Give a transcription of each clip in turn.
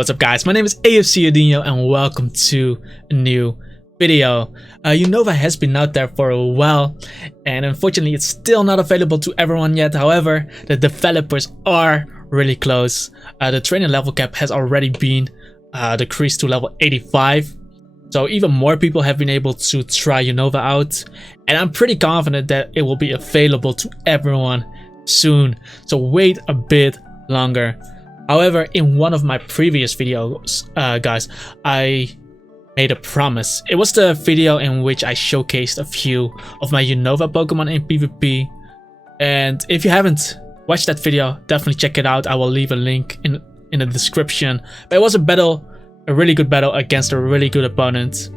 What's up guys, my name is AFC Adinho and welcome to a new video. Unova has been out there for a while and unfortunately it's still not available to everyone yet. However, the developers are really close. The training level cap has already been decreased to level 85. So even more people have been able to try Unova out, and I'm pretty confident that it will be available to everyone soon. So wait a bit longer. However, in one of my previous videos, guys, I made a promise. It was the video in which I showcased a few of my Unova Pokemon in PvP. And if you haven't watched that video, definitely check it out. I will leave a link in the description. But it was a really good battle against a really good opponent.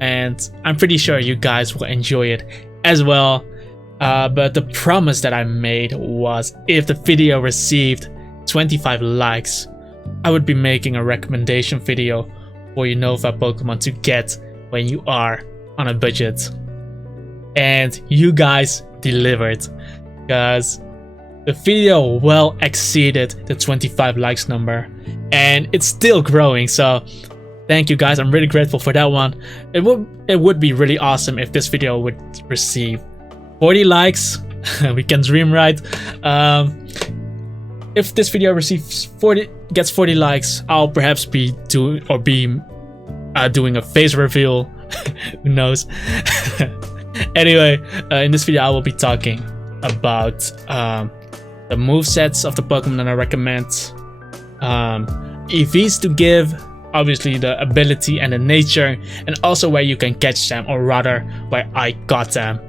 And I'm pretty sure you guys will enjoy it as well. But the promise that I made was if the video received 25 likes, I would be making a recommendation video for Unova Pokemon to get when you are on a budget. And you guys delivered, because the video well exceeded the 25 likes number and it's still growing. So thank you guys, I'm really grateful for that one. It would be really awesome if this video would receive 40 likes. We can dream, right? If this video gets 40 likes, I'll perhaps be doing a face reveal. Who knows? Anyway, in this video I will be talking about the movesets of the Pokemon that I recommend, EVs to give, obviously the ability and the nature, and also where you can catch them, or rather where I got them.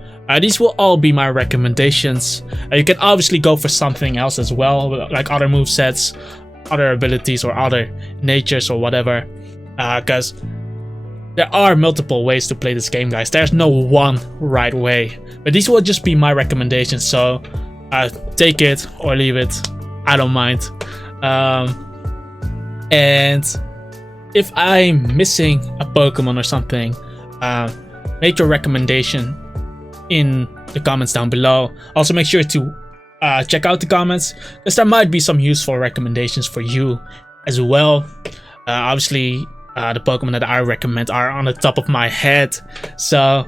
These will all be my recommendations. You can obviously go for something else as well, like other movesets, other abilities, or other natures or whatever, because there are multiple ways to play this game, guys. There's no one right way, but these will just be my recommendations, so take it or leave it, I don't mind. And if I'm missing a Pokemon or something, make your recommendation in the comments down below. Also make sure to check out the comments, because there might be some useful recommendations for you as well. Obviously the Pokemon that I recommend are on the top of my head, so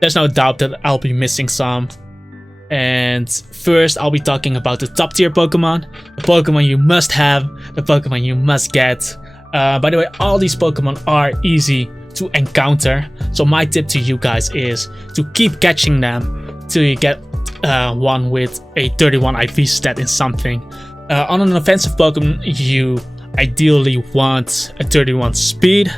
there's no doubt that I'll be missing some. And first I'll be talking about the top tier Pokemon, the Pokemon you must have, the Pokemon you must get. By the way, all these Pokemon are easy to encounter, so my tip to you guys is to keep catching them till you get one with a 31 IV stat in something. On an offensive Pokemon, you ideally want a 31 speed,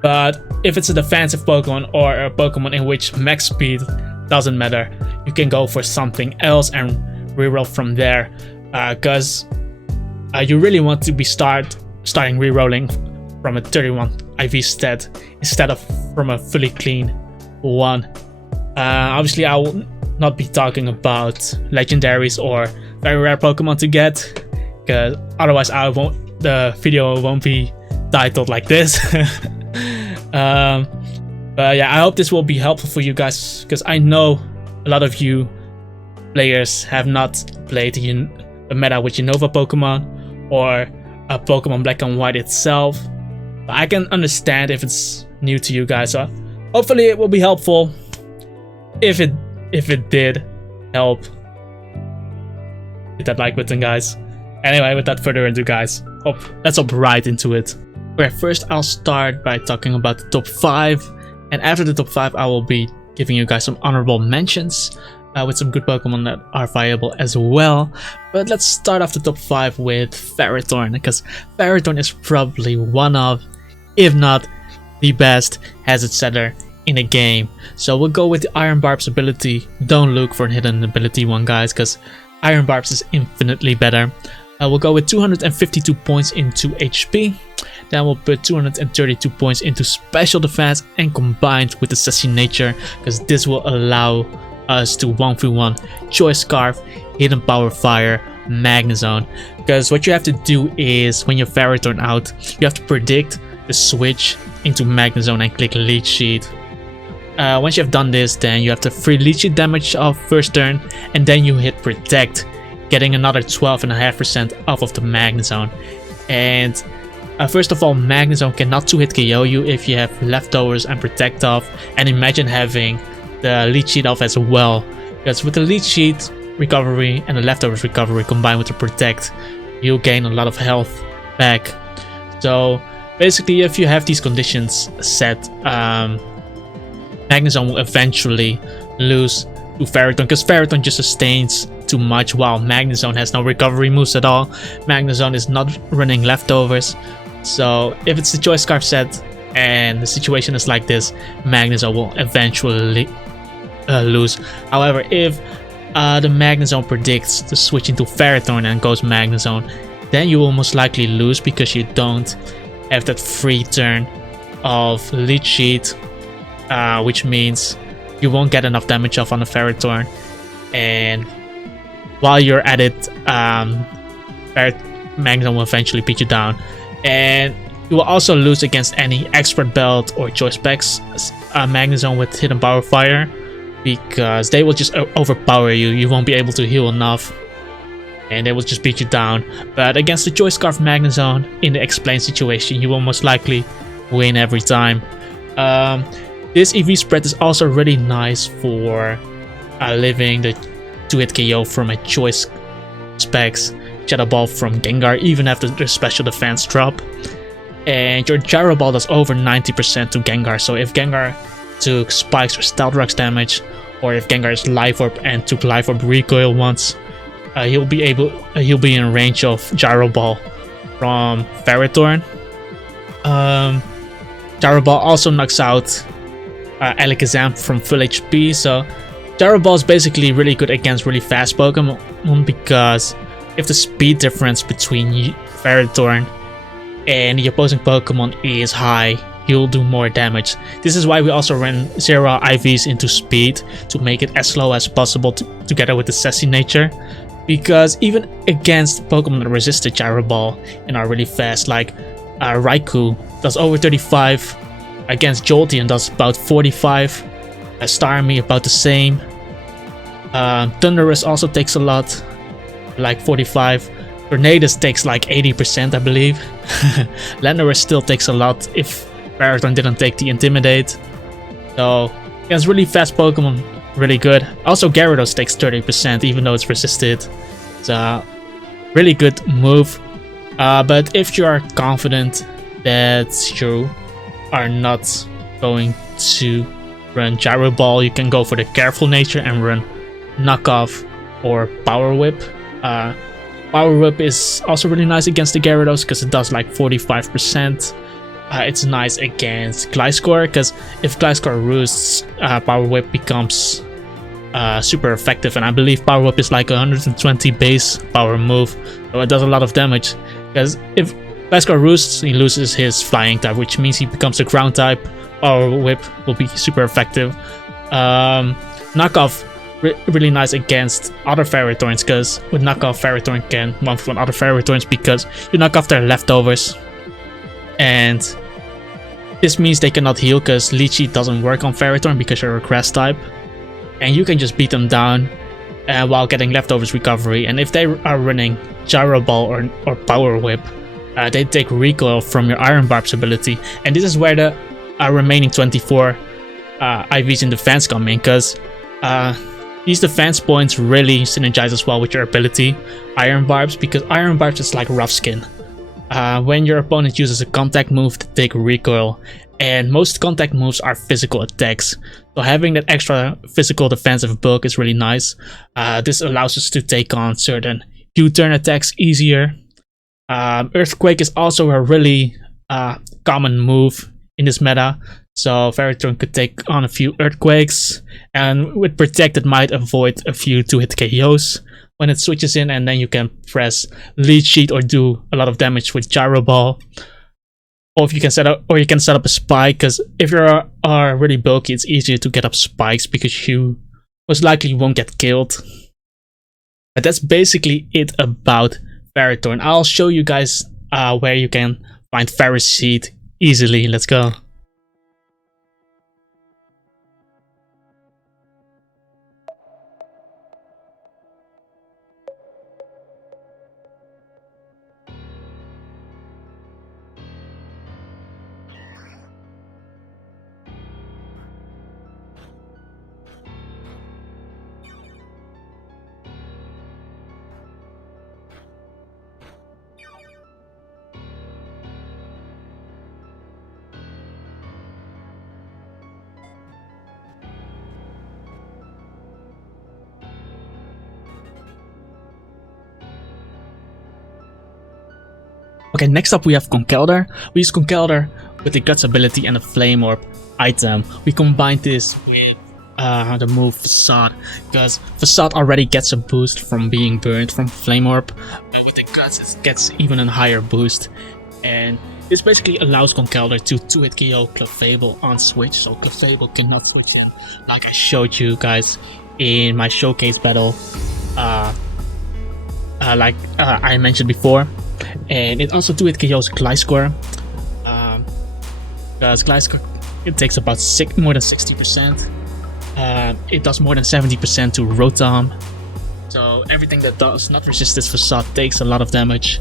but if it's a defensive Pokemon or a Pokemon in which max speed doesn't matter, you can go for something else and reroll from there, because you really want to be starting rerolling from a 31 IV stat instead of from a fully clean one. Obviously I will not be talking about legendaries or very rare Pokemon to get, because otherwise the video won't be titled like this. But yeah, I hope this will be helpful for you guys, because I know a lot of you players have not played the meta with Unova Pokemon or a Pokemon Black and White itself. I can understand if it's new to you guys, so hopefully it will be helpful. If it did help, hit that like button, guys. Anyway, without further ado, guys, let's hop right into it. Okay, first I'll start by talking about the top 5, and after the top 5 I will be giving you guys some honorable mentions with some good Pokemon that are viable as well. But let's start off the top 5 with Ferrothorn, because Ferrothorn is probably one of, if not the best, hazard setter in the game. So we'll go with the Iron Barb's ability. Don't look for an hidden ability one, guys, because Iron Barb's is infinitely better. We'll go with 252 points into HP. Then we'll put 232 points into special defense and combined with the sassy nature, because this will allow us to 1v1 Choice Scarf, Hidden Power Fire, Magnezone. Because what you have to do is, when you Ferrothorn out, you have to predict the switch into Magnezone and click Leech Seed. Once you have done this, then you have to free Leech Seed damage off first turn, and then you hit Protect getting another 12.5% off of the Magnezone. And first of all, Magnezone cannot 2-hit KO you if you have leftovers and protect off, and imagine having the lead sheet off as well, because with the lead sheet recovery and the leftovers recovery combined with the protect, you'll gain a lot of health back. So basically, if you have these conditions set, Magnezone will eventually lose to Ferrothorn, because Ferrothorn just sustains too much while Magnezone has no recovery moves at all. Magnezone is not running leftovers, so if it's the Choice Scarf set and the situation is like this, Magnezone will eventually lose. However, if the Magnezone predicts to switch into Ferrothorn and goes Magnezone, then you will most likely lose because you don't have that free turn of lead sheet, which means you won't get enough damage off on the Ferrothorn, and while you're at it, Magnezone will eventually beat you down, and you will also lose against any Expert Belt or Choice Specs Magnezone with Hidden Power Fire, because they will just overpower you. You won't be able to heal enough, and they will just beat you down. But against the Choice Scarf Magnezone in the Explain situation, you will most likely win every time. This EV spread is also really nice for living the 2-hit KO from a Choice Specs Shadow Ball from Gengar even after the special defense drop. And your Gyro Ball does over 90% to Gengar, so if Gengar took Spikes or Stealth Rocks damage, or if Gengar is Life Orb and took Life Orb recoil once, he'll be in range of Gyro Ball from Ferrothorn. Gyro Ball also knocks out Alakazam from full HP, so Gyro Ball is basically really good against really fast Pokemon, because if the speed difference between Ferrothorn and the opposing Pokemon is high, you'll do more damage. This is why we also ran 0 IVs into speed to make it as slow as possible together with the sassy nature, because even against Pokemon that resist the Gyro Ball and are really fast, like Raikou does over 35, against Jolteon does about 45, Starmie about the same, Thundurus also takes a lot, like 45, Tornadus takes like 80% I believe, Landorus still takes a lot if Ferrothorn didn't take the Intimidate, so against really fast Pokemon, really good. Also Gyarados takes 30% even though it's resisted. It's a really good move, but if you are confident that you are not going to run Gyro Ball, you can go for the careful nature and run Knockoff or Power Whip. Power Whip is also really nice against the Gyarados because it does like 45%. It's nice against Gliscor because if Gliscor roosts, Power Whip becomes super effective, and I believe Power Whip is like 120 base power move, so it does a lot of damage. Because if Gliscor roosts, he loses his flying type, which means he becomes a ground type. Power Whip will be super effective. Knockoff really nice against other Ferrothorns, because with Knockoff, Ferrothorn can one-for-one other Ferrothorns because you knock off their leftovers, and this means they cannot heal because Leech Seed doesn't work on Ferrothorn because you're a grass type, and you can just beat them down while getting leftovers recovery. And if they are running Gyro Ball or Power Whip, they take recoil from your Iron Barb's ability, and this is where the remaining 24 IVs in defense come in, because these defense points really synergize as well with your ability Iron Barbs, because Iron Barbs is like Rough Skin. When your opponent uses a contact move to take recoil, and most contact moves are physical attacks, so having that extra physical defensive bulk is really nice. This allows us to take on certain U-turn attacks easier. Earthquake is also a really common move in this meta, so Ferrothorn could take on a few Earthquakes, and with Protect it might avoid a few 2-hit KOs when it switches in, and then you can press Leech Sheet or do a lot of damage with Gyro Ball. Or if you can set up a spike, because if you are really bulky, it's easier to get up spikes because you most likely won't get killed. But that's basically it about Ferrothorn. I'll show you guys where you can find Ferrous Seed easily. Let's go. Okay, next up we have Conkeldurr. We use Conkeldurr with the Guts ability and the Flame Orb item. We combine this with the move Facade, because Facade already gets a boost from being burned from Flame Orb, but with the Guts it gets even a higher boost, and this basically allows Conkeldurr to 2-hit KO Clefable on switch, so Clefable cannot switch in like I showed you guys in my showcase battle, like I mentioned before. And it also 2-hit KOs Gliscor, because Gliscor, it takes about more than 60%. It does more than 70% to Rotom, so everything that does not resist this Facade takes a lot of damage,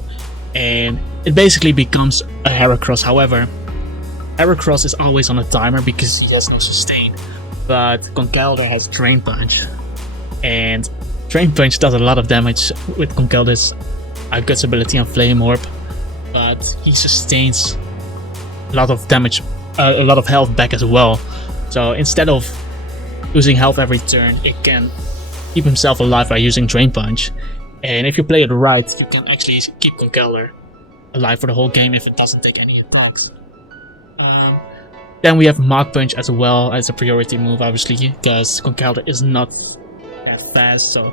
and it basically becomes a Heracross. However, Heracross is always on a timer because he has no sustain, but Conkeldurr has Drain Punch, and Drain Punch does a lot of damage with Conkeldurr's Guts ability and Flame Orb, but he sustains a lot of damage, a lot of health back as well. So instead of losing health every turn, it can keep himself alive by using Drain Punch, and if you play it right, you can actually keep Conkeldurr alive for the whole game if it doesn't take any attacks. Then we have Mach Punch as well as a priority move, obviously, because Conkeldurr is not that fast, so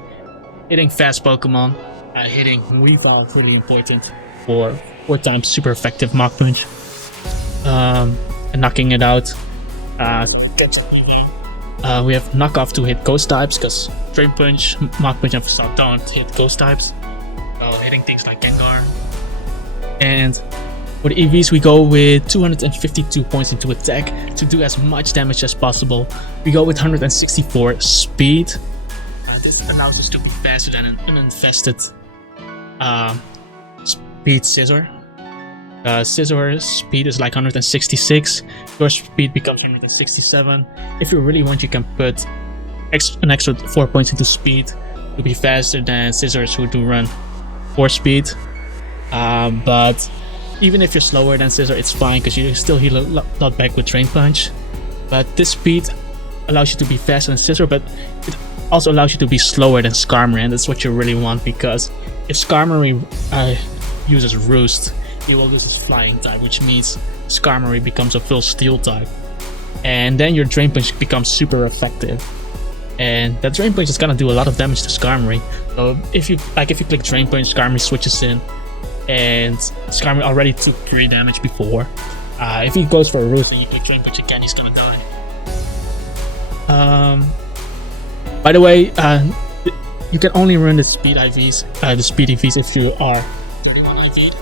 hitting fast Pokemon, hitting Weavile is really important for 4 times super effective Mach Punch, and knocking it out. We have Knockoff to hit Ghost types, because Drain Punch, Mach Punch and Facade don't hit Ghost types, so hitting things like Gengar. And for the EVs we go with 252 points into attack to do as much damage as possible. We go with 164 speed. This allows us to be faster than an uninfested speed Scizor. Scissor's speed is like 166, your speed becomes 167. If you really want, you can put an extra 4 points into speed to be faster than Scissors, who do run 4 speed. But even if you're slower than Scizor, it's fine because you still heal a lot back with Drain Punch. But this speed allows you to be faster than Scizor, but it also allows you to be slower than Skarmory, and that's what you really want, because if Skarmory uses Roost, he will lose his flying type, which means Skarmory becomes a full steel type, and then your Drain Punch becomes super effective, and that Drain Punch is gonna do a lot of damage to Skarmory. So if you click Drain Punch, Skarmory switches in, and Skarmory already took 3 damage before. If he goes for a Roost and you click Drain Punch again, he's gonna die. By the way, you can only run the speed EVs if you are 31 IV.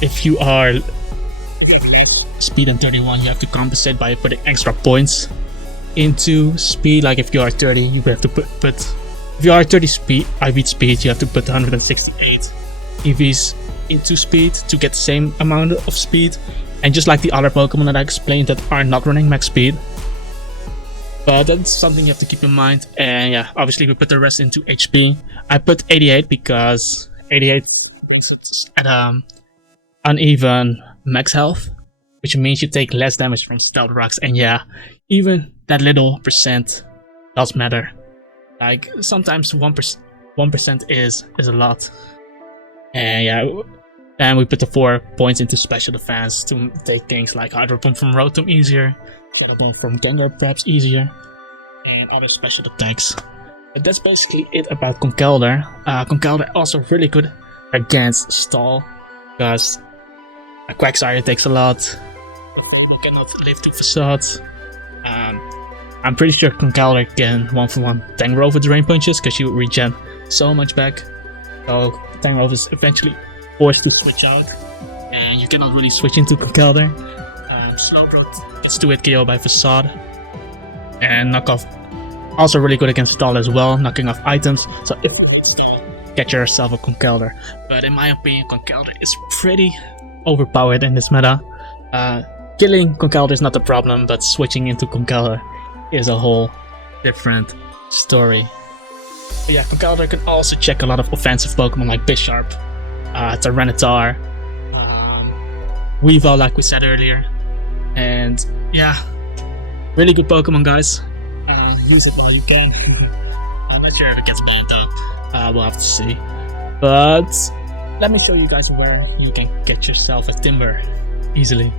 If you have speed and 31, you have to compensate by putting extra points into speed. Like if you are 30, you have to put if you are 30 speed IV speed, you have to put 168 EVs into speed to get the same amount of speed. And just like the other Pokemon that I explained that are not running max speed. But that's something you have to keep in mind. And yeah, obviously we put the rest into HP. I put 88 because 88 is at uneven max health, which means you take less damage from Stealth Rocks. And yeah, even that little percent does matter. Like sometimes 1% is a lot. And yeah, and we put the 4 points into special defense to take things like Hydro Pump from Rotom easier, Shadow Ball from Gengar perhaps easier, and other special attacks. And that's basically it about Conkeldurr. Conkeldurr also really good against Stall, because a Quagsire takes a lot, Clefable cannot live to Facades. I'm pretty sure Conkeldurr can 1-for-1 Tangrowth with Drain Punches, because you regen so much back. So Tangrowth is eventually forced to switch out, and you cannot really switch into Conkeldurr. Slowbro gets 2-hit KO by Facade, and Knockoff also really good against Stall as well, knocking off items. So if you get Stall, get yourself a Conkeldurr. But in my opinion, Conkeldurr is pretty overpowered in this meta. Killing Conkeldurr is not the problem, but switching into Conkeldurr is a whole different story. But yeah, Conkeldurr can also check a lot of offensive Pokemon like Bisharp, Tyranitar, Weavile like we said earlier. And yeah, really good Pokemon, guys. Use it while you can. I'm not sure if it gets banned though. We'll have to see. But let me show you guys where you can get yourself a timber easily.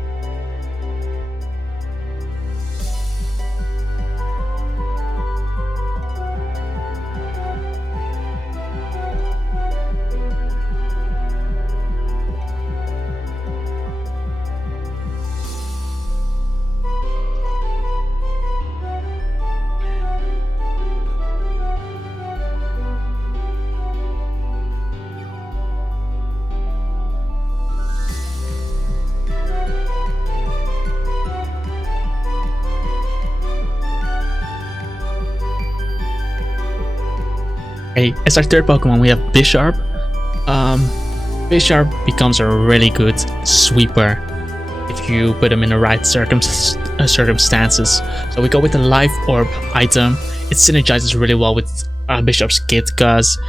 Okay, as our third Pokemon, we have Bisharp. Bisharp becomes a really good sweeper if you put him in the right circumstances. So we go with the Life Orb item. It synergizes really well with Bisharp's kit because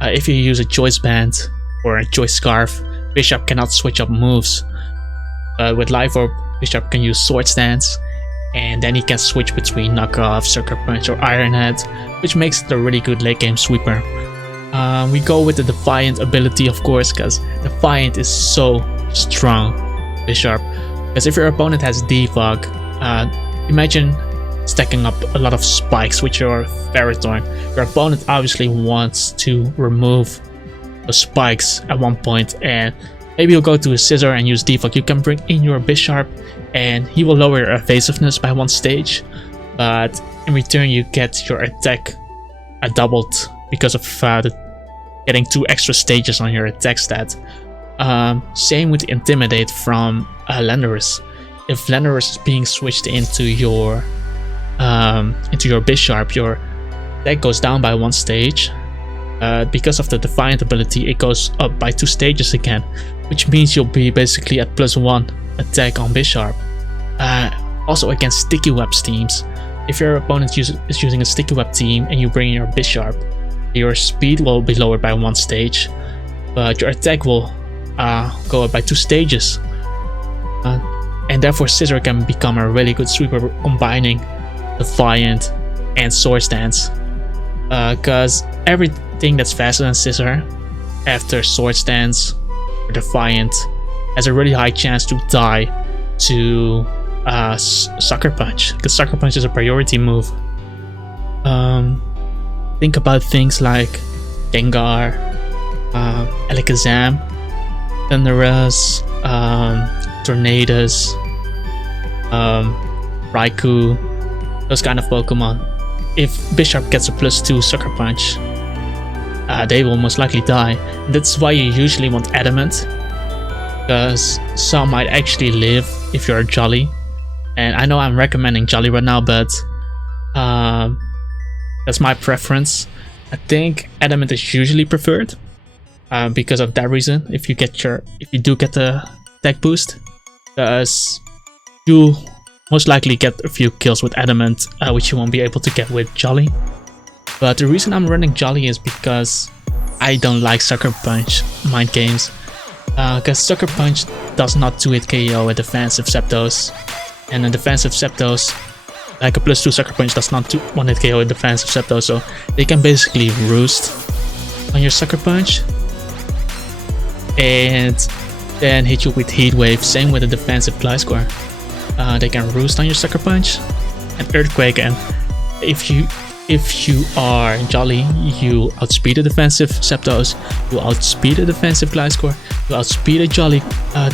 if you use a Choice Band or a Choice Scarf, Bisharp cannot switch up moves. With Life Orb, Bisharp can use Sword Stance, and then he can switch between Knockoff, Sucker Punch, or Iron Head, which makes it a really good late game sweeper. We go with the Defiant ability, of course, because Defiant is so strong, Bisharp. Because if your opponent has Defog, imagine stacking up a lot of spikes with your Ferrothorn. Your opponent obviously wants to remove the spikes at one point, and maybe you'll go to a Scissor and use Defog. You can bring in your Bisharp, and he will lower your evasiveness by 1 stage, but in return you get your attack doubled because of getting 2 extra stages on your attack stat. Same with Intimidate from Landorus. If Landorus is being switched into your Bisharp, your attack goes down by 1 stage. Because of the Defiant ability, it goes up by 2 stages again, which means you'll be basically at +1 attack on Bisharp. Also against Sticky Web teams, if your opponent is using a Sticky Web team and you bring in your Bisharp, your speed will be lowered by 1 stage, but your attack will go up by 2 stages. And therefore Scissor can become a really good sweeper combining Defiant and Sword Stance. Because everything that's faster than Scissor after Sword Stance or Defiant has a really high chance to die to Sucker Punch, because Sucker Punch is a priority move. Think about things like Gengar, Alakazam, Thundurus, Tornadus, Raikou, those kind of Pokemon. If Bisharp gets a +2 Sucker Punch, they will most likely die. That's why you usually want Adamant, because some might actually live if you're Jolly. And I know I'm recommending Jolly right now, but that's my preference. I think Adamant is usually preferred because of that reason. If you do get the attack boost, because you most likely get a few kills with Adamant, which you won't be able to get with Jolly. But the reason I'm running Jolly is because I don't like Sucker Punch mind games. Because Sucker Punch does not 2-hit KO a defensive Zapdos, and a defensive Zapdos, like a +2 Sucker Punch, does not 1-hit KO a defensive Zapdos, so they can basically roost on your Sucker Punch and then hit you with Heat Wave. Same with the defensive Gliscor. They can roost on your Sucker Punch and Earthquake, and if you are Jolly, you outspeed a defensive Zapdos, you outspeed a defensive Gliscor, you outspeed a Jolly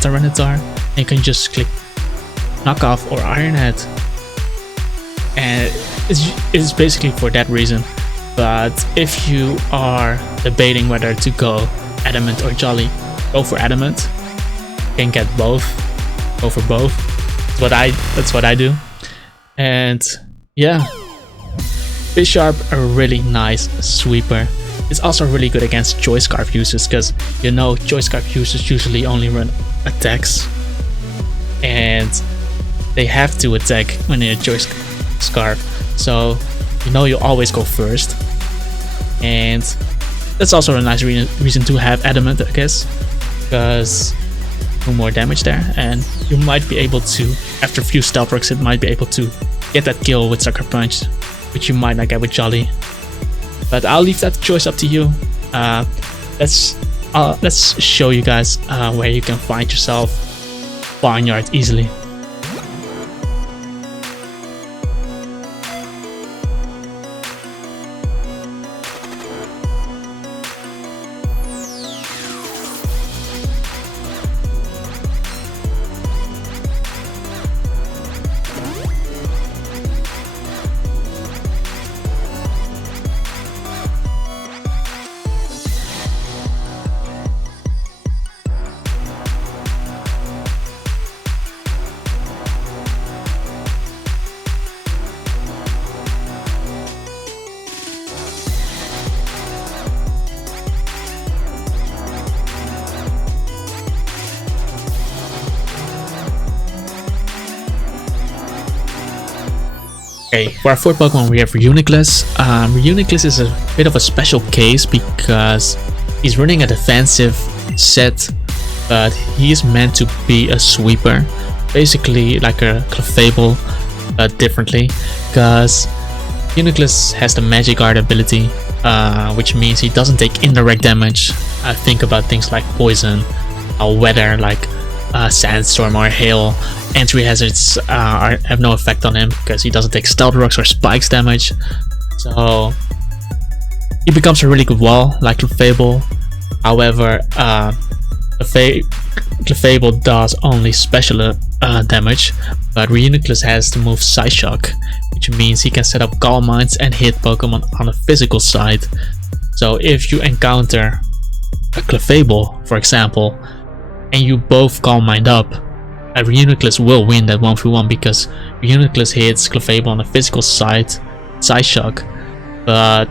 Tyranitar, and you can just click Knockoff or Iron Head. And it's basically for that reason. But if you are debating whether to go Adamant or Jolly, go for Adamant. You can get both. Go for both. That's what I do. And yeah, Bisharp, a really nice sweeper. It's also really good against Choice Scarf users, because you know Choice Scarf users usually only run attacks, and they have to attack when they're Choice Scarf, so you know you always go first. And that's also a nice reason to have Adamant, I guess, because do more damage there, and you might be able to, after a few stealth works, it might be able to get that kill with Sucker Punch, which you might not get with Jolly. But I'll leave that choice up to you. That's let's show you guys where you can find yourself barnyard easily. Okay, for our fourth Pokemon we have Reuniclus. Reuniclus is a bit of a special case because he's running a defensive set, but he is meant to be a sweeper, basically like a Clefable, but differently, because Reuniclus has the Magic Guard ability, which means he doesn't take indirect damage. Think about things like poison, weather like sandstorm or hail. Entry hazards have no effect on him because he doesn't take stealth rocks or spikes damage, so he becomes a really good wall like Clefable. However, Clefable does only special damage, but Reuniclus has the move Side Shock, which means he can set up Calm Minds and hit Pokemon on the physical side. So if you encounter a Clefable, for example, and you both Calm Mind up, Reuniclus will win that 1v1 because Reuniclus hits Clefable on the physical side, Side Shock, but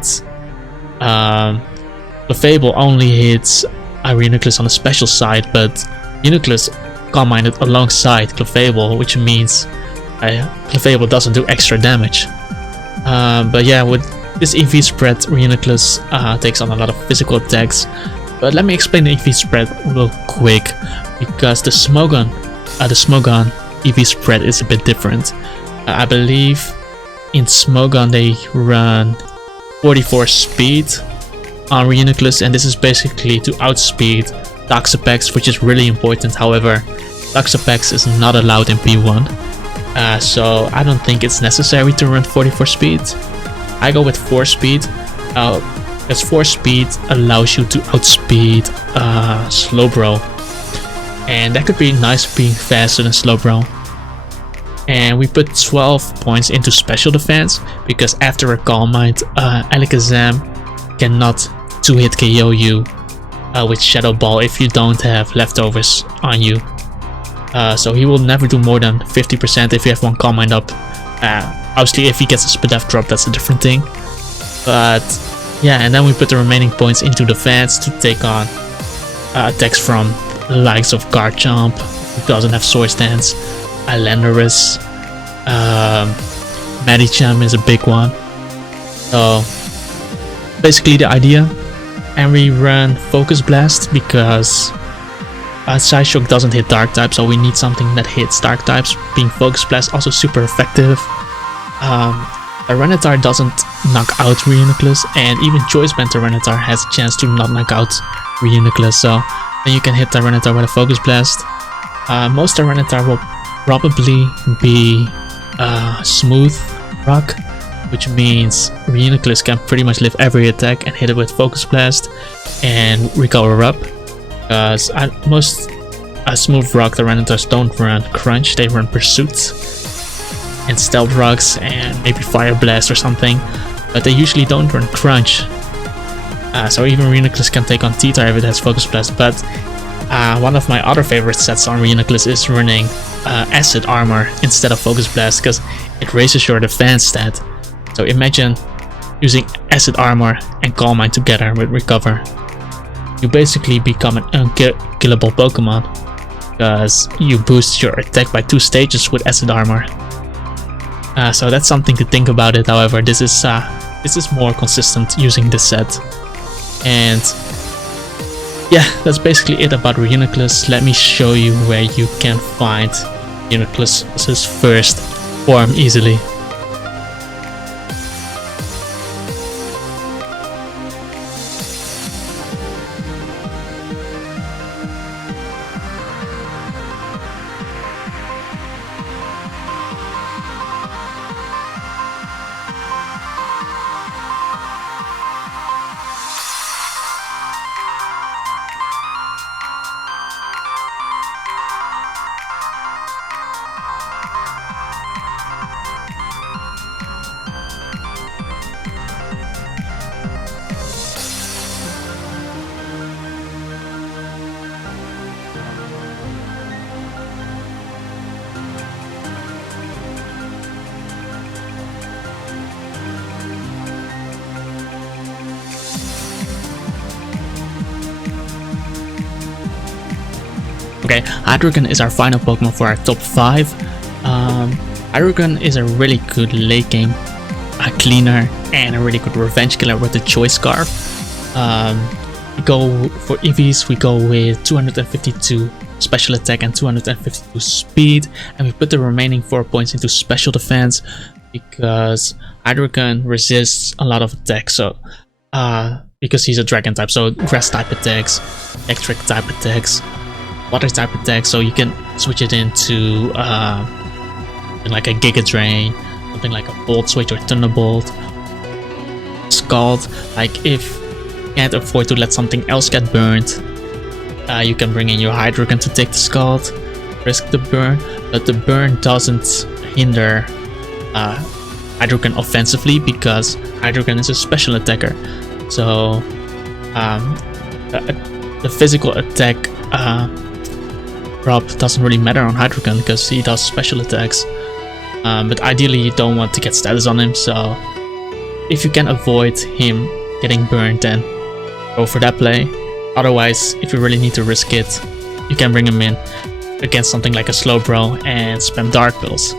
Clefable only hits Reuniclus on the special side, but Reuniclus Calm Minded alongside Clefable, which means Clefable doesn't do extra damage. But yeah, with this EV spread, Reuniclus takes on a lot of physical attacks. But let me explain the EV spread real quick, because the Smogon EV spread is a bit different. I believe in Smogon they run 44 speed on Reuniclus, and this is basically to outspeed Toxapex, which is really important. However, Toxapex is not allowed in P1, so I don't think it's necessary to run 44 speed. I go with 4 speed, because 4 speed allows you to outspeed Slowbro, and that could be nice being faster than Slowbro. And we put 12 points into special defense because after a Calm Mind, Alakazam cannot 2-hit KO you with Shadow Ball if you don't have leftovers on you. So he will never do more than 50% if you have one Calm Mind up. Obviously if he gets a Spadaf drop, that's a different thing. But yeah, and then we put the remaining points into defense to take on attacks from the likes of Garchomp, who doesn't have Sword Stance, Landorus, Medicham is a big one. So basically the idea. And we run Focus Blast because Psyshock doesn't hit dark types, so we need something that hits dark types. Being Focus Blast also super effective. Tyranitar doesn't knock out Reuniclus, and even Choice Band Tyranitar has a chance to not knock out Reuniclus, so then you can hit Tyranitar with a Focus Blast. Most Tyranitar will probably be Smooth Rock, which means Reuniclus can pretty much live every attack and hit it with Focus Blast and recover up. Because most Smooth Rock Tyranitars don't run Crunch, they run Pursuit and Stealth Rocks and maybe Fire Blast or something, but they usually don't run Crunch. So even Reuniclus can take on T-Type if it has Focus Blast, but one of my other favorite sets on Reuniclus is running Acid Armor instead of Focus Blast because it raises your defense stat. So imagine using Acid Armor and Calm Mind together with Recover. You basically become an unkillable Pokemon because you boost your attack by 2 stages with Acid Armor. So that's something to think about it. However, this is more consistent using this set. And yeah, that's basically it about Reuniclus. Let me show you where you can find Reuniclus's first form easily. Okay, Hydreigon is our final Pokemon for our top 5. Hydreigon is a really good late game cleaner and a really good revenge killer with the Choice Scarf. We go for EVs, we go with 252 special attack and 252 speed, and we put the remaining 4 points into special defense because Hydreigon resists a lot of attacks. So because he's a dragon type, so grass type attacks, electric type attacks, water type attacks, so you can switch it into like a Giga Drain, something like a Volt Switch or Thunderbolt. Scald, like if you can't afford to let something else get burned, you can bring in your Hydreigon to take the Scald, risk the burn, but the burn doesn't hinder Hydreigon offensively because Hydreigon is a special attacker. So the physical attack drop doesn't really matter on Hydreigon because he does special attacks. But ideally you don't want to get status on him, so if you can avoid him getting burned, then go for that play. Otherwise, if you really need to risk it, you can bring him in against something like a Slowbro and spam Dark Pulse.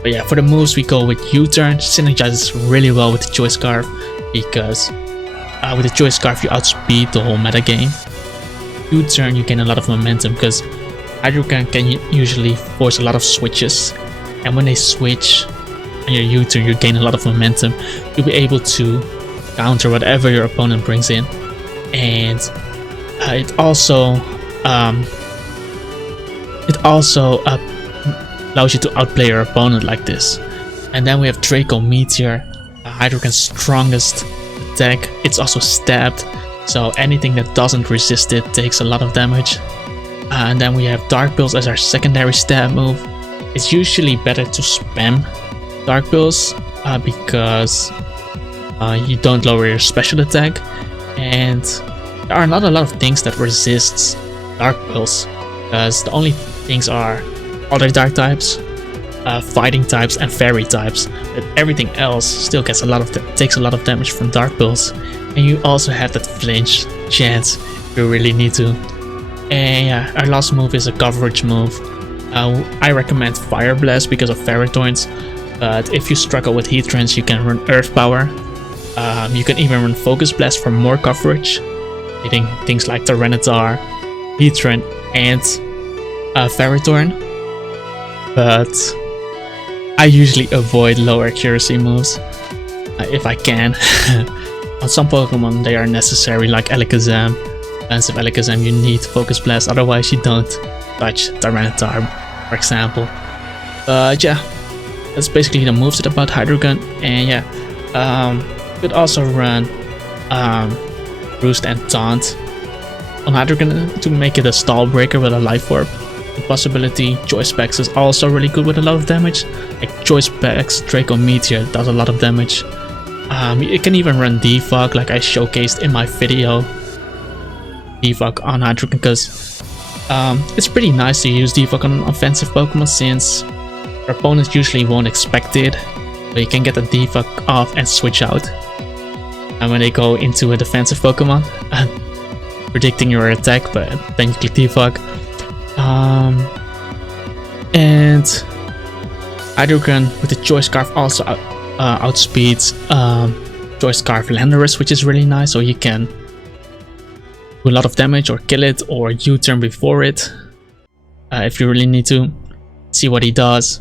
But yeah, for the moves we go with U-Turn. Synergizes really well with the Choice Scarf because with the Choice Scarf you outspeed the whole meta game. U-Turn you gain a lot of momentum because Hydreigon can usually force a lot of switches, and when they switch on your U-Turn you gain a lot of momentum. You'll be able to counter whatever your opponent brings in, and it also allows you to outplay your opponent like this. And then we have Draco Meteor, Hydreigon's strongest attack. It's also stabbed, so anything that doesn't resist it takes a lot of damage. And then we have Dark Pulse as our secondary stab move. It's usually better to spam Dark Pulse because you don't lower your special attack, and there are not a lot of things that resists Dark Pulse because the only things are other dark types, fighting types, and fairy types. But everything else still gets takes a lot of damage from Dark Pulse, and you also have that flinch chance if you really need to. And yeah, our last move is a coverage move. I recommend Fire Blast because of Ferrothorns, but if you struggle with Heatran, you can run Earth Power. You can even run Focus Blast for more coverage, hitting things like Tyranitar, Heatran, and Ferrothorn. But I usually avoid low accuracy moves if I can. On some Pokemon they are necessary, like Alakazam. Defensive Alakazam you need Focus Blast, otherwise you don't touch Tyranitar, for example. But yeah, that's basically the moveset about Hydreigon. And yeah, you could also run Roost and Taunt on Hydreigon to make it a stall breaker with a Life Orb. The possibility Choice Specs is also really good with a lot of damage. Like Choice Specs, Draco Meteor does a lot of damage. You can even run Defog like I showcased in my video. Defog on Hydreigon because it's pretty nice to use Defog on an offensive Pokemon since your opponents usually won't expect it. But you can get the Defog off and switch out. And when they go into a defensive Pokemon, predicting your attack, but then you click Defog. And Hydreigon with the Choice Scarf also outspeeds Choice Scarf Landorus, which is really nice, so you can do a lot of damage or kill it or U-turn before it if you really need to see what he does.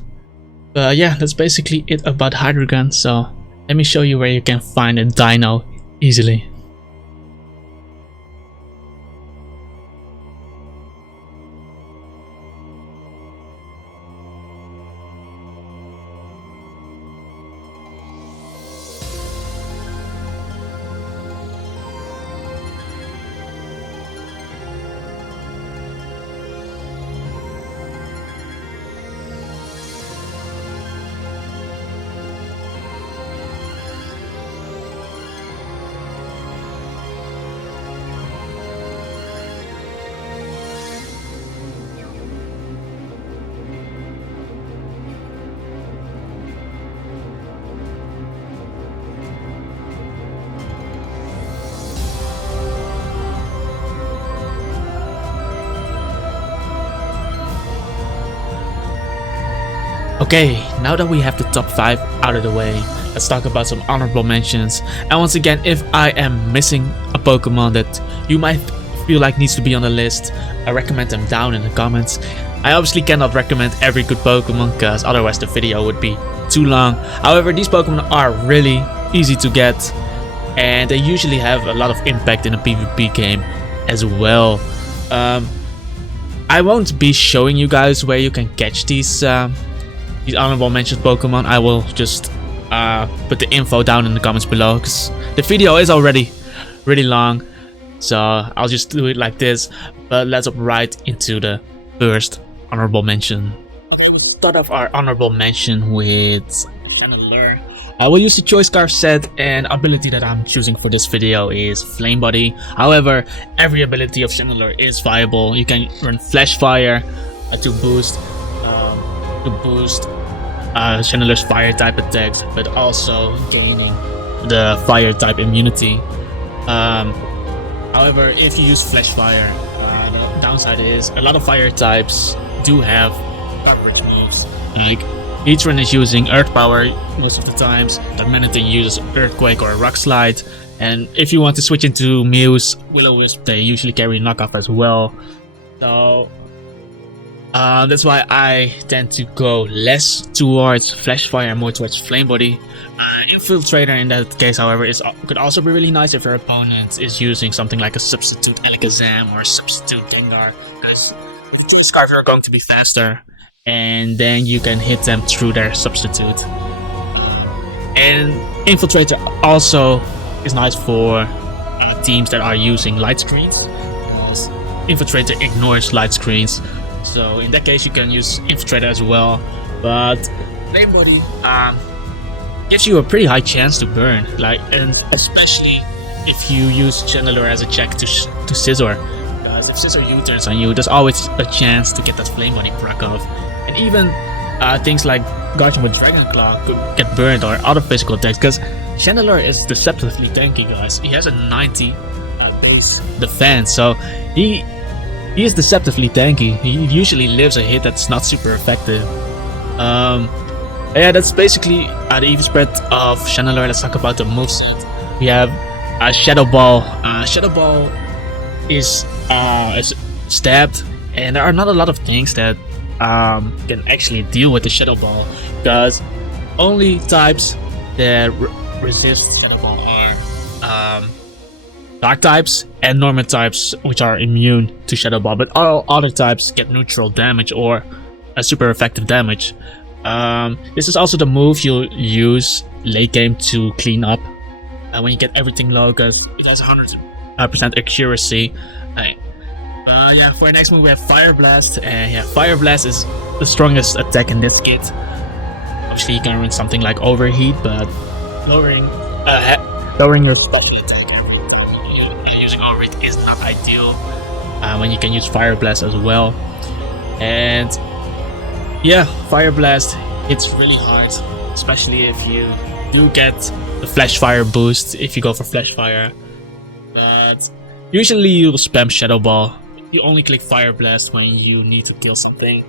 But yeah, that's basically it about Hydreigon, so let me show you where you can find a dino easily. Okay, now that we have the top 5 out of the way, let's talk about some honorable mentions. And once again, if I am missing a Pokemon that you might feel like needs to be on the list, I recommend them down in the comments. I obviously cannot recommend every good Pokemon because otherwise the video would be too long. However, these Pokemon are really easy to get and they usually have a lot of impact in a PvP game as well. I won't be showing you guys where you can catch these honorable mentioned Pokemon. I will just put the info down in the comments below because the video is already really long, so I'll just do it like this. But let's hop right into the first honorable mention. We'll start off our honorable mention with Conkeldurr. I will use the Choice Scarf set, and ability that I'm choosing for this video is Flame Body. However, every ability of Conkeldurr is viable. You can run Flash Fire to boost Channeler's fire type attacks, but also gaining the fire type immunity. However, if you use Flash Fire, the downside is a lot of fire types do have coverage moves. Like Heatran is using Earth Power most of the times, but Manatee uses Earthquake or Rock Slide, and if you want to switch into Muse, Will-O-Wisp, they usually carry knockoff as well. So that's why I tend to go less towards Flash Fire and more towards Flame Body. Infiltrator in that case, however, could also be really nice if your opponent is using something like a substitute Alakazam or a substitute Gengar, because Scarf are going to be faster, and then you can hit them through their substitute. And Infiltrator also is nice for teams that are using light screens, because Infiltrator ignores light screens. So in that case, you can use Infiltrator as well. But Flame Body gives you a pretty high chance to burn, and especially if you use Conkeldurr as a check to Scizor. Because if Scizor U-turns on you, there's always a chance to get that Flame Body proc off. And even things like Guardian with Dragon Claw could get burned, or other physical attacks, because Conkeldurr is deceptively tanky, guys. He has a 90 base defense, so he is deceptively tanky. He usually lives a hit that's not super effective. Yeah, that's basically the EV spread of Conkeldurr. Let's talk about the moveset. We have Shadow Ball. Shadow Ball is stabbed, and there are not a lot of things that can actually deal with the Shadow Ball, because only types that resist Shadow Ball are Dark types and Normal types, which are immune to Shadow Ball, but all other types get neutral damage or a super effective damage. This is also the move you'll use late game to clean up when you get everything low, because it has 100% accuracy. Yeah, for our next move we have Fire Blast, and yeah, Fire Blast is the strongest attack in this kit. Obviously you can run something like Overheat, but lowering your special attack using Overheat is not ideal when you can use Fire Blast as well. And yeah, Fire Blast hits really hard, especially if you do get the Flash Fire boost if you go for Flash Fire. But usually you'll spam Shadow Ball. You only click Fire Blast when you need to kill something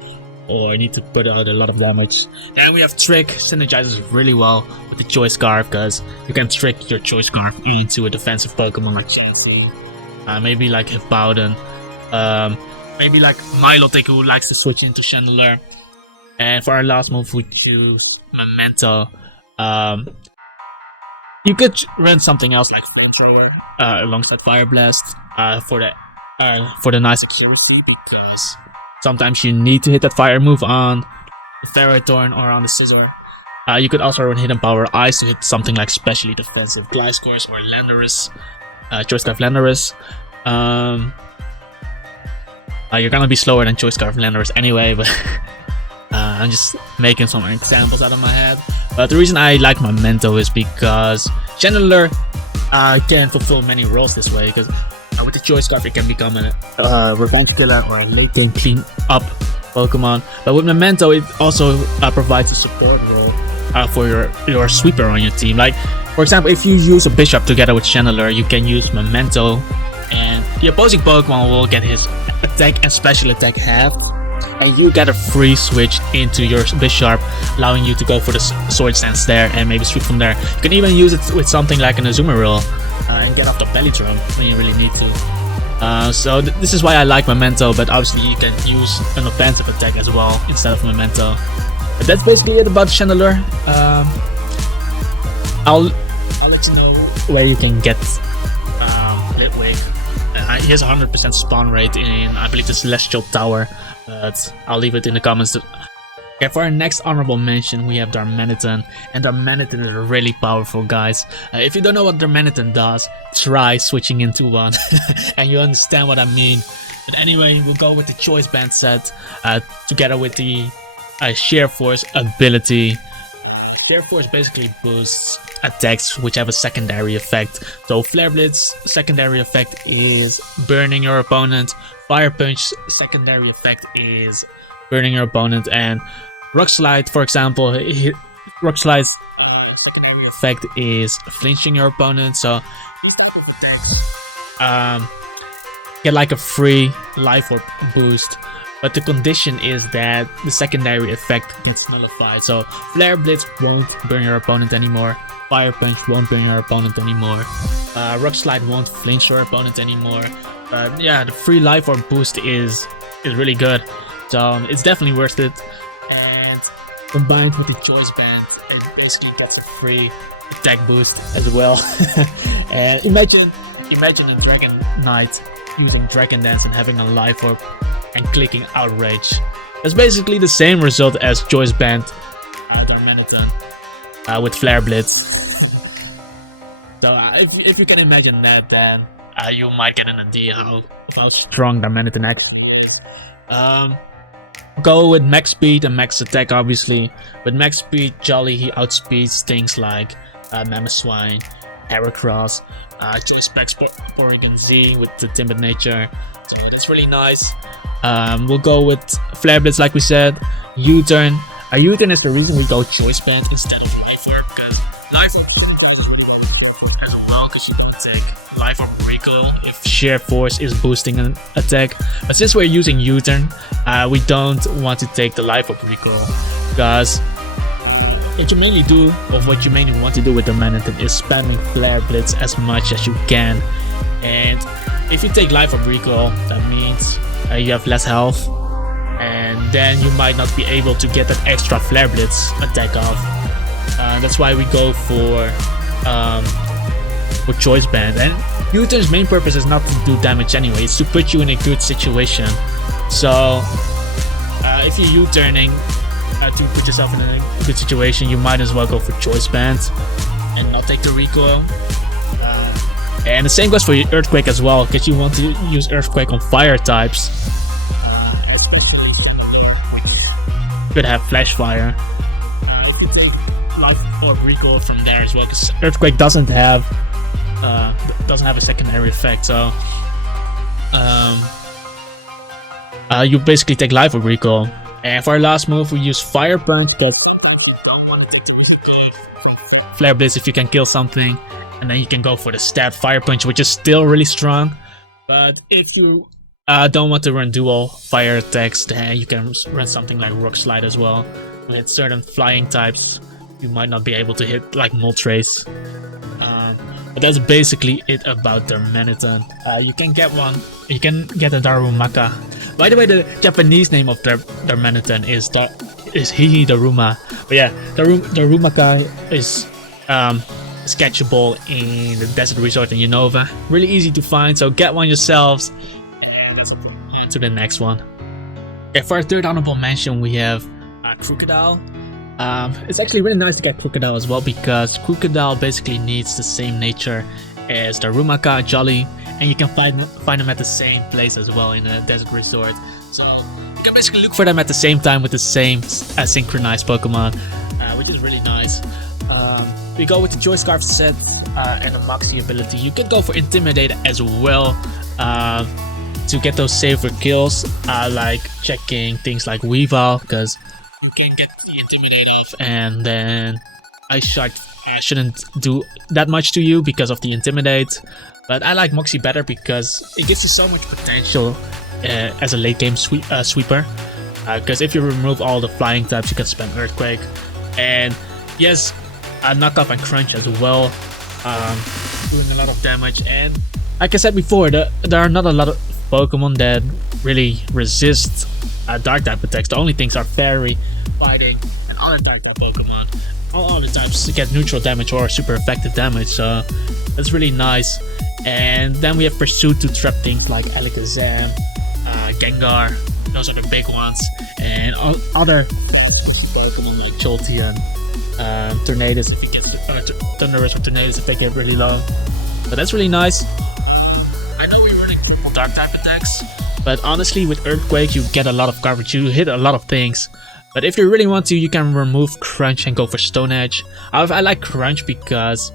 or need to put out a lot of damage. Then we have Trick. Synergizes really well with the Choice Scarf, because you can trick your Choice Scarf into a defensive Pokemon like Chansey, maybe like Hippowdon, maybe like Milotic, who likes to switch into Conkeldurr. And for our last move, we choose Memento. You could run something else like Flamethrower alongside Fire Blast for the nice accuracy, because sometimes you need to hit that fire move on the Ferrothorn or on the Scizor. You could also run Hidden Power Ice to hit something like specially defensive Gliscor or Landorus, Choice Scarf Landorus. You're gonna be slower than Choice Scarf Landorus anyway, but I'm just making some examples out of my head. But the reason I like Memento is because Conkeldurr can fulfill many roles this way, because with the Choice Scarf it can become a revenge killer or a late game clean up Pokemon. But with Memento it also provides a support role for your sweeper on your team. Like for example, if you use a Bisharp together with Conkeldurr, you can use Memento, and the opposing Pokemon will get his attack and special attack half. and you get a free switch into your Bisharp, allowing you to go for the sword stance there and maybe sweep from there. You can even use it with something like an Azumarill and get off the belly drum when you really need to. So this is why I like Memento, but obviously you can use an offensive attack as well instead of Memento. But that's basically it about Chandelure. I'll let you know where you can get Litwick. He has 100% spawn rate in, I believe, the Celestial Tower, but I'll leave it in the comments. Okay, for our next honorable mention, we have Darmanitan, and Darmanitan is really powerful, guys. If you don't know what Darmanitan does, try switching into one, and you understand what I mean. But anyway, we'll go with the Choice Band set, together with the Sheer Force ability. Sheer Force basically boosts attacks which have a secondary effect. So Flare Blitz secondary effect is burning your opponent. Fire Punch secondary effect is burning your opponent, and Rock Slide, for example, Rock Slide's secondary effect is flinching your opponent. So get like a free life orb boost. But the condition is that the secondary effect gets nullified. So Flare Blitz won't burn your opponent anymore. Fire Punch won't burn your opponent anymore. Rock Slide won't flinch your opponent anymore. But yeah, the free life orb boost is really good. So it's definitely worth it. And combined with the Choice Band, it basically gets a free attack boost as well. And imagine a Dragon Knight using Dragon Dance and having a life orb and clicking Outrage. That's basically the same result as Choice Band Darmanitan with Flare Blitz. So if you can imagine that, then you might get an idea of how strong Darmanitan actually is. Go with max speed and max attack, obviously. With max speed, Jolly, he outspeeds things like Mamoswine, Heracross, Choice Specs Porygon Z with the Timid Nature. So it's really nice. We'll go with Flare Blitz, like we said. U-turn. A U-turn is the reason we go Choice Band instead of Life Orb, because Life Orb as well, because you can take Life Orb recoil if Sheer Force is boosting an attack. But since we're using U-turn, we don't want to take the Life Orb recoil, because what you mainly want to do with the Darmanitan is spamming Flare Blitz as much as you can. And if you take Life Orb recoil, that means you have less health, and then you might not be able to get that extra Flare Blitz attack off. That's why we go for Choice Band. And U-turn's main purpose is not to do damage anyway, it's to put you in a good situation. So if you're U-turning to put yourself in a good situation, you might as well go for Choice Band and not take the recoil. And the same goes for your Earthquake as well, because you want to use Earthquake on fire types, which could have Flash Fire. If you take Life Orb recoil from there as well, because Earthquake doesn't have a secondary effect. So you basically take Life Orb recoil. And for our last move, we use Fire Punch, because Flare Blitz if you can kill something. And then you can go for the Stab Fire Punch, which is still really strong. But if you don't want to run dual fire attacks, then you can run something like Rock Slide as well. With certain flying types, you might not be able to hit like Moltres. But that's basically it about Darmanitan. You can get a Darumaka. By the way, the Japanese name of Darmanitan is Hihidaruma. But yeah, Darumaka is catchable in the Desert Resort in Unova. Really easy to find, so get one yourselves. And that's on to the next one. Okay, for our third honorable mention, we have Crocodile. It's actually really nice to get Crocodile as well, because Crocodile basically needs the same nature as Darumaka, Jolly, and you can find them at the same place as well in a Desert Resort. So you can basically look for them at the same time with the same synchronized Pokemon, which is really nice. We go with the Joy Scarf set and a Moxie ability. You can go for Intimidate as well to get those safer kills, like checking things like Weavile, because you can get the Intimidate off, and then Ice Shard shouldn't do that much to you because of the Intimidate. But I like Moxie better because it gives you so much potential as a late game sweeper. because if you remove all the flying types, you can spam Earthquake. And yes, Knockoff and Crunch as well, doing a lot of damage. And like I said before, there are not a lot of Pokemon that really resist Dark type attacks. The only things are Fairy, Fighting, and other Dark type Pokemon. All other types get neutral damage or super effective damage, so that's really nice. And then we have Pursuit to trap things like Alakazam, Gengar. Those are the big ones, and other Pokemon like Jolteon, Tornadus if it gets Thundurus or Tornadus if they get really low. But that's really nice. I know we're running triple Dark type attacks, but honestly with Earthquake you get a lot of coverage. You hit a lot of things. But if you really want to, you can remove Crunch and go for Stone Edge. However, I like Crunch because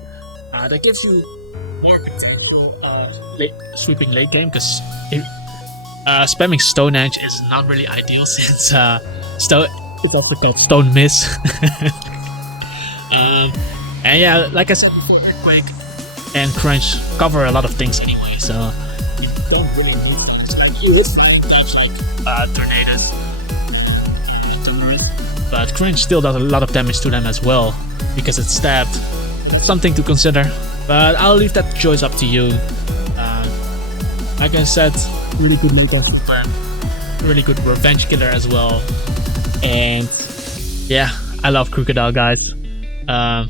that gives you more potential sweeping late game. Because spamming Stone Edge is not really ideal since it's also called Stone Miss. And yeah, like I said before, Earthquake and Crunch cover a lot of things anyway, so you don't really need you hit flying types like Tornadus. But Crunch still does a lot of damage to them as well because it's stabbed. That's something to consider, but I'll leave that choice up to you. Like I said, really good makeup plan, really good revenge killer as well. And yeah, I love Crocodile, guys. Let's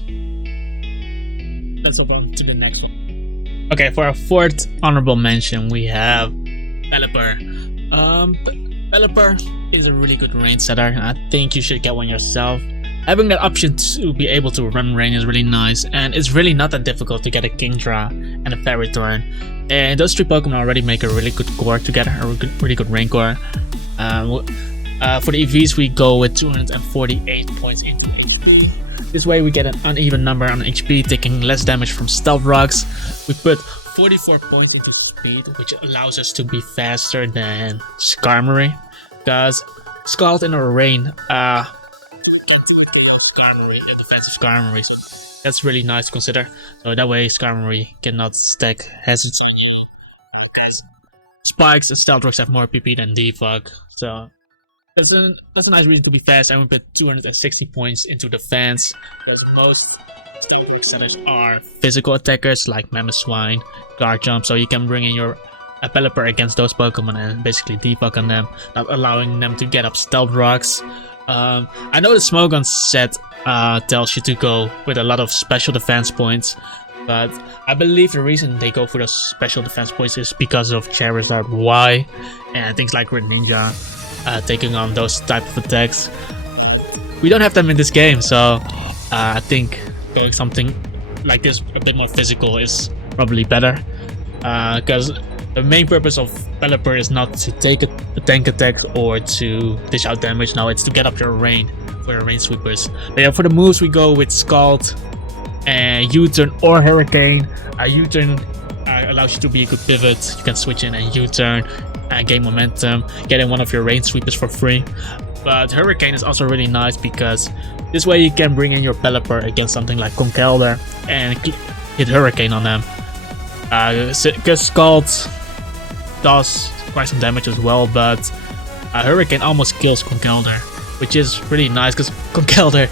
move on to the next one. Okay, for our fourth honorable mention, we have Pelipper. Pelipper is a really good rain setter. I think you should get one yourself. Having that option to be able to run rain is really nice, and it's really not that difficult to get a Kingdra and a Fairy Thorn. And those three Pokemon already make a really good core together, a really good rain core. For the EVs, we go with 248 points into HP. This way we get an uneven number on HP, taking less damage from Stealth Rocks. We put 44 points into speed, which allows us to be faster than Skarmory. Because Scald in a rain, Skarmory and defensive Skarmory. That's really nice to consider. So that way Skarmory cannot stack hazards on you. Because Spikes and Stealth Rocks have more PP than Defog. So that's a nice reason to be fast. And we put 260 points into defense. Because most Stealth Rock setters are physical attackers like Mamoswine, Guard Jump. So you can bring in your Pelipper against those Pokemon and basically debug on them, not allowing them to get up Stealth Rocks. I know the Smogon set tells you to go with a lot of special defense points, but I believe the reason they go for those special defense points is because of Charizard Y and things like Greninja taking on those type of attacks. We don't have them in this game, so I think going something like this a bit more physical is probably better, because the main purpose of Pelipper is not to take a tank attack or to dish out damage. No, it's to get up your rain for your rain sweepers. But yeah, for the moves we go with Scald and U-turn or Hurricane. U-turn allows you to be a good pivot. You can switch in and U-turn and gain momentum, getting one of your rain sweepers for free. But Hurricane is also really nice because this way you can bring in your Pelipper against something like Conkeldurr and hit Hurricane on them. Because Scald does quite some damage as well, but Hurricane almost kills Conkeldurr, which is really nice because Conkeldurr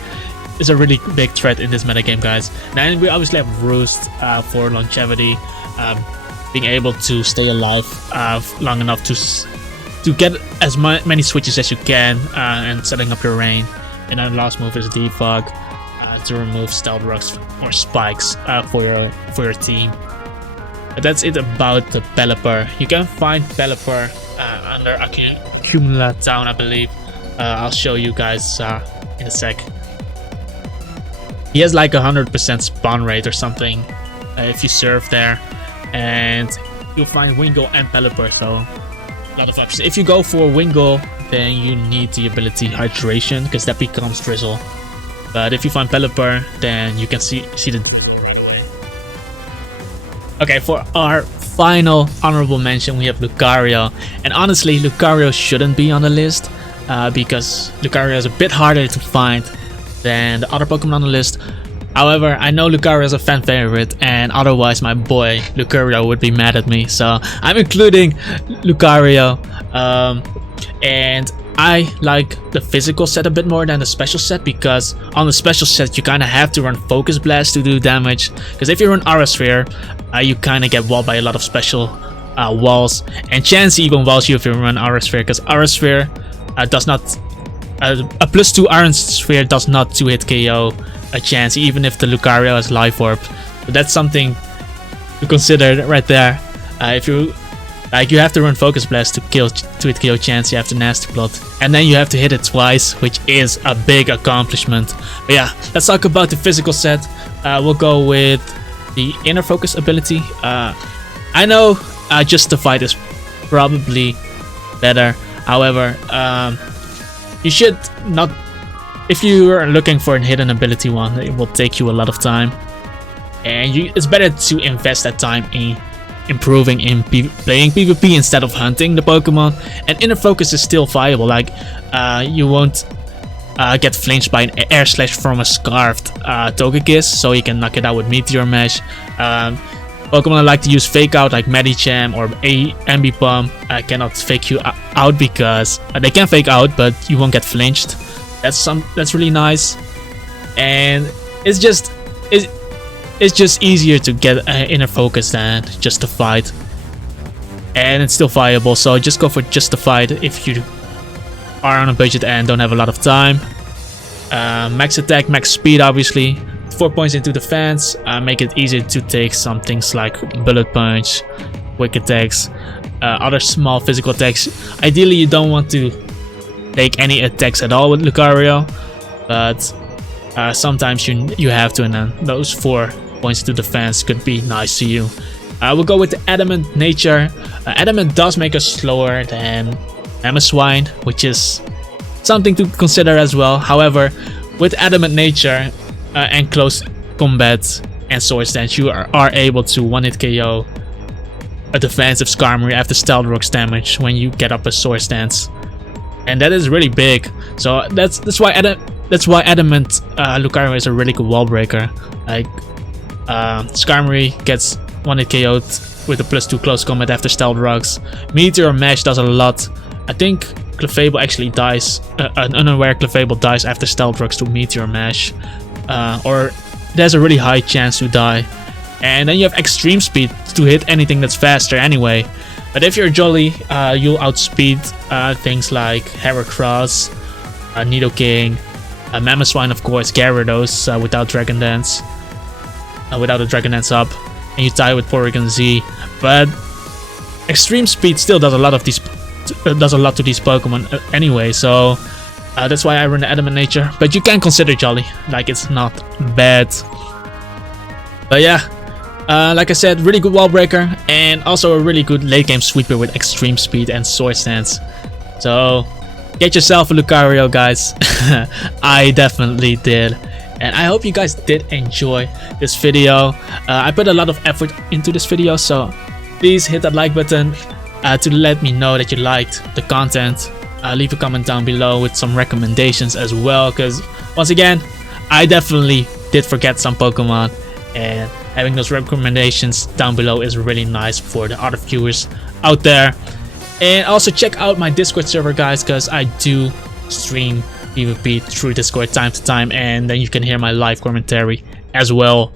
is a really big threat in this metagame, guys. Then we obviously have Roost for longevity, being able to stay alive long enough to get as many switches as you can and setting up your rain. And then the last move is Defog to remove Stealth Rocks or Spikes for your team. But that's it about the Pelipper. You can find Pelipper under Accumula Town, I believe. I'll show you guys in a sec. He has like 100% spawn rate or something if you serve there, and you'll find Wingull and Pelipper, so a lot of options. If you go for Wingull, then you need the ability Hydration because that becomes Drizzle. But if you find Pelipper, then you can see the right away. Okay, for our final honorable mention, we have Lucario, and honestly, Lucario shouldn't be on the list because Lucario is a bit harder to find than the other Pokemon on the list. However, I know Lucario is a fan favorite, and otherwise my boy Lucario would be mad at me, so I'm including Lucario. And I like the physical set a bit more than the special set, because on the special set you kind of have to run Focus Blast to do damage, because if you run Aura Sphere, you kind of get walled by a lot of special walls, and Chansey even walls you if you run Aura Sphere, because Aura Sphere does not a +2 Aura Sphere does not 2-hit KO a Chansey, even if the Lucario has Life Orb. So that's something to consider right there. If you you have to run Focus Blast to hit KO Chansey after Nasty Plot, and then you have to hit it twice, which is a big accomplishment. But yeah, let's talk about the physical set. We'll go with the Inner Focus ability. I know Justified is probably better. However, you should not. If you are looking for a hidden ability one, it will take you a lot of time, and it's better to invest that time in improving in playing PvP instead of hunting the Pokemon. And Inner Focus is still viable. Like you won't get flinched by an air slash from a scarfed Togekiss, so you can knock it out with Meteor Mash. Pokemon like to use Fake Out like Medicham or Ambipom cannot fake you out, because they can fake out but you won't get flinched. That's really nice, and it's just easier to get Inner Focus than Justified, and it's still viable, so just go for Justified if you are on a budget and don't have a lot of time. Max attack, max speed, obviously. 4 points into defense, make it easier to take some things like Bullet Punch, Quick Attacks, other small physical attacks. Ideally you don't want to take any attacks at all with Lucario, but sometimes you have to, and then those 4 points to defense could be nice to you. We'll go with the Adamant nature. Adamant does make us slower than Mamoswine, which is something to consider as well. However, with Adamant nature and close combat and Sword Stance, you are able to 1-hit KO a defensive Skarmory after Stealth Rock's damage when you get up a Sword Stance, and that is really big. So that's why Adamant Lucario is a really good wall breaker. Like Skarmory gets 1-hit KO'd with a +2 close combat after Stealth Rocks. Meteor Mash does a lot. I think Clefable actually dies, an unaware Clefable dies after Stealth Rocks to Meteor Mash, or there's a really high chance to die. And then you have Extreme Speed to hit anything that's faster anyway. But if you're Jolly, you'll outspeed things like Heracross, Nidoking, Mamoswine, of course, Gyarados without Dragon Dance, without a Dragon Dance up, and you tie with Porygon Z. But Extreme Speed still does a lot of these, does a lot to these Pokemon anyway. So that's why I run the Adamant nature. But you can consider Jolly, like it's not bad. But yeah, like I said, really good wall breaker, and also a really good late game sweeper with Extreme Speed and Sword Stance. So get yourself a Lucario, guys. I definitely did, and I hope you guys did enjoy this video. I put a lot of effort into this video, so please hit that like button to let me know that you liked the content. Leave a comment down below with some recommendations as well, because once again, I definitely did forget some Pokemon, and having those recommendations down below is really nice for the other viewers out there. And also check out my Discord server, guys, because I do stream PvP through Discord time to time, and then you can hear my live commentary as well.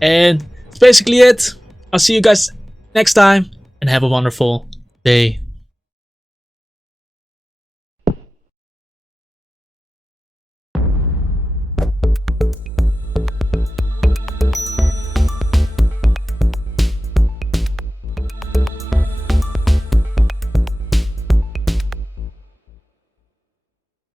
And that's basically it. I'll see you guys next time, and have a wonderful day.